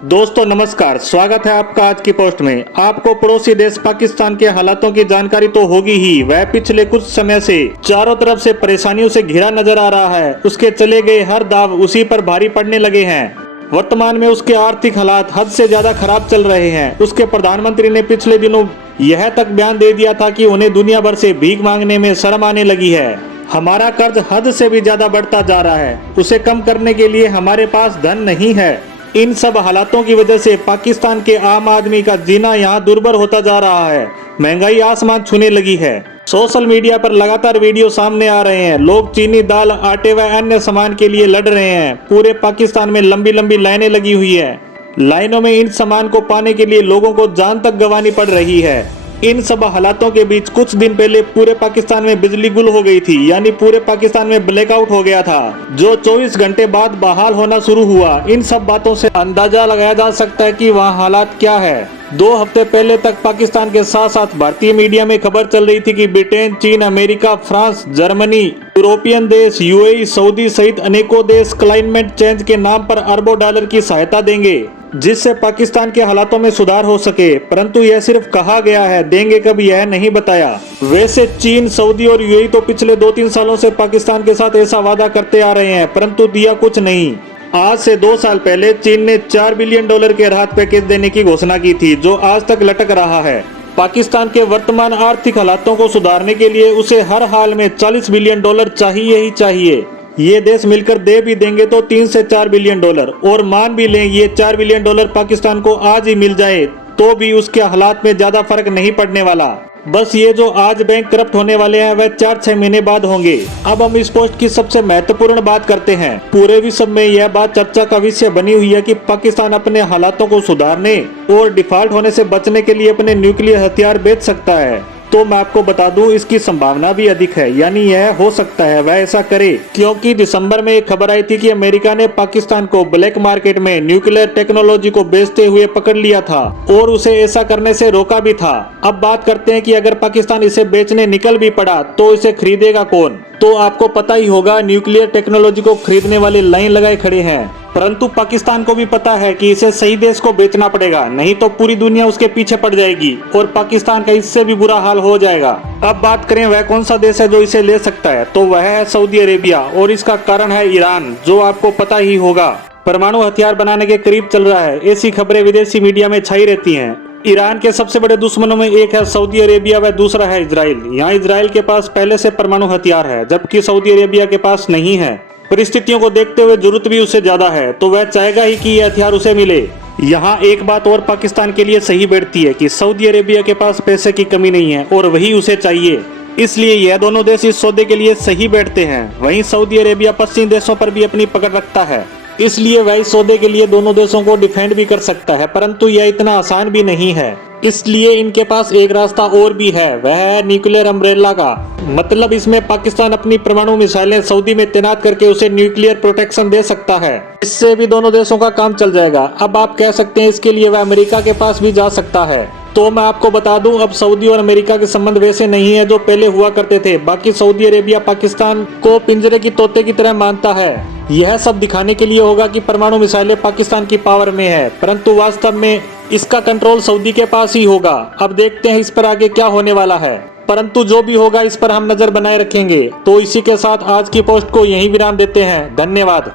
दोस्तों नमस्कार, स्वागत है आपका आज की पोस्ट में। आपको पड़ोसी देश पाकिस्तान के हालातों की जानकारी तो होगी ही। वह पिछले कुछ समय से चारों तरफ से परेशानियों से घिरा नजर आ रहा है। उसके चले गए हर दाव उसी पर भारी पड़ने लगे हैं। वर्तमान में उसके आर्थिक हालात हद से ज्यादा खराब चल रहे हैं। उसके प्रधानमंत्री ने पिछले दिनों यह तक बयान दे दिया था कि उन्हें दुनिया भर से भीख मांगने में शर्म आने लगी है। हमारा कर्ज हद से भी ज्यादा बढ़ता जा रहा है। उसे कम करने के लिए हमारे पास धन नहीं है। इन सब हालातों की वजह से पाकिस्तान के आम आदमी का जीना यहाँ दुर्भर होता जा रहा है। महंगाई आसमान छूने लगी है। सोशल मीडिया पर लगातार वीडियो सामने आ रहे हैं। लोग चीनी, दाल, आटे व अन्य सामान के लिए लड़ रहे हैं। पूरे पाकिस्तान में लंबी लंबी लाइनें लगी हुई है। लाइनों में इन सामान को पाने के लिए लोगों को जान तक गंवानी पड़ रही है। इन सब हालातों के बीच कुछ दिन पहले पूरे पाकिस्तान में बिजली गुल हो गई थी, यानी पूरे पाकिस्तान में ब्लैकआउट हो गया था, जो 24 घंटे बाद बहाल होना शुरू हुआ। इन सब बातों से अंदाजा लगाया जा सकता है कि वहाँ हालात क्या है। 2 हफ्ते पहले तक पाकिस्तान के साथ साथ भारतीय मीडिया में खबर चल रही थी कि ब्रिटेन, चीन, अमेरिका, फ्रांस, जर्मनी, यूरोपियन देश, यूएई, सऊदी सहित अनेकों देश क्लाइमेट चेंज के नाम पर अरबों डॉलर की सहायता देंगे, जिससे पाकिस्तान के हालातों में सुधार हो सके। परंतु यह सिर्फ कहा गया है, देंगे कब यह नहीं बताया। वैसे चीन, सऊदी और यूएई तो पिछले 2-3 सालों से पाकिस्तान के साथ ऐसा वादा करते आ रहे हैं, परंतु दिया कुछ नहीं। आज से 2 साल पहले चीन ने $4 बिलियन के राहत पैकेज देने की घोषणा की थी, जो आज तक लटक रहा है। पाकिस्तान के वर्तमान आर्थिक हालातों को सुधारने के लिए उसे हर हाल में $40 बिलियन चाहिए ही चाहिए। ये देश मिलकर दे भी देंगे तो $3 से $4 बिलियन, और मान भी लें ये $4 बिलियन पाकिस्तान को आज ही मिल जाए तो भी उसके हालात में ज्यादा फर्क नहीं पड़ने वाला। बस ये जो आज बैंक करप्ट होने वाले हैं वह 4-6 महीने बाद होंगे। अब हम इस पोस्ट की सबसे महत्वपूर्ण बात करते हैं। पूरे विश्व में यह बात चर्चा का विषय बनी हुई है कि पाकिस्तान अपने हालातों को सुधारने और डिफॉल्ट होने से बचने के लिए अपने न्यूक्लियर हथियार बेच सकता है। तो मैं आपको बता दूं, इसकी संभावना भी अधिक है, यानी यह हो सकता है वह ऐसा करे, क्योंकि दिसंबर में एक खबर आई थी कि अमेरिका ने पाकिस्तान को ब्लैक मार्केट में न्यूक्लियर टेक्नोलॉजी को बेचते हुए पकड़ लिया था और उसे ऐसा करने से रोका भी था। अब बात करते हैं कि अगर पाकिस्तान इसे बेचने निकल भी पड़ा तो इसे खरीदेगा कौन। तो आपको पता ही होगा, न्यूक्लियर टेक्नोलॉजी को खरीदने वाले लाइन लगाए खड़े हैं। परंतु पाकिस्तान को भी पता है कि इसे सही देश को बेचना पड़ेगा, नहीं तो पूरी दुनिया उसके पीछे पड़ जाएगी और पाकिस्तान का इससे भी बुरा हाल हो जाएगा। अब बात करें वह कौन सा देश है जो इसे ले सकता है, तो वह है सऊदी अरेबिया, और इसका कारण है ईरान, जो आपको पता ही होगा परमाणु हथियार बनाने के करीब चल रहा है। ऐसी खबरें विदेशी मीडिया में छाई रहती हैं। ईरान के सबसे बड़े दुश्मनों में एक है सऊदी अरेबिया व दूसरा है इजराइल। यहाँ इजराइल के पास पहले से परमाणु हथियार है, जबकि सऊदी अरेबिया के पास नहीं है। परिस्थितियों को देखते हुए जरूरत भी उसे ज्यादा है, तो वह चाहेगा ही कि ये हथियार उसे मिले। यहाँ एक बात और पाकिस्तान के लिए सही बैठती है कि सऊदी अरेबिया के पास पैसे की कमी नहीं है और वही उसे चाहिए, इसलिए यह दोनों देश इस सौदे के लिए सही बैठते हैं। वहीं सऊदी अरेबिया पश्चिमी देशों पर भी अपनी पकड़ रखता है, इसलिए वह इस सौदे के लिए दोनों देशों को डिफेंड भी कर सकता है, परंतु यह इतना आसान भी नहीं है। इसलिए इनके पास एक रास्ता और भी है, वह है न्यूक्लियर अम्ब्रेला का। मतलब इसमें पाकिस्तान अपनी परमाणु मिसाइलें सऊदी में तैनात करके उसे न्यूक्लियर प्रोटेक्शन दे सकता है। इससे भी दोनों देशों का काम चल जाएगा। अब आप कह सकते हैं इसके लिए वह अमेरिका के पास भी जा सकता है। तो मैं आपको बता दूं, अब सऊदी और अमेरिका के संबंध वैसे नहीं है जो पहले हुआ करते थे। बाकी सऊदी अरेबिया पाकिस्तान को पिंजरे की तोते की तरह मानता है। यह सब दिखाने के लिए होगा कि परमाणु मिसाइलें पाकिस्तान की पावर में है, परंतु वास्तव में इसका कंट्रोल सऊदी के पास ही होगा। अब देखते हैं इस पर आगे क्या होने वाला है, परंतु जो भी होगा इस पर हम नजर बनाए रखेंगे। तो इसी के साथ आज की पोस्ट को यहीं विराम देते हैं। धन्यवाद।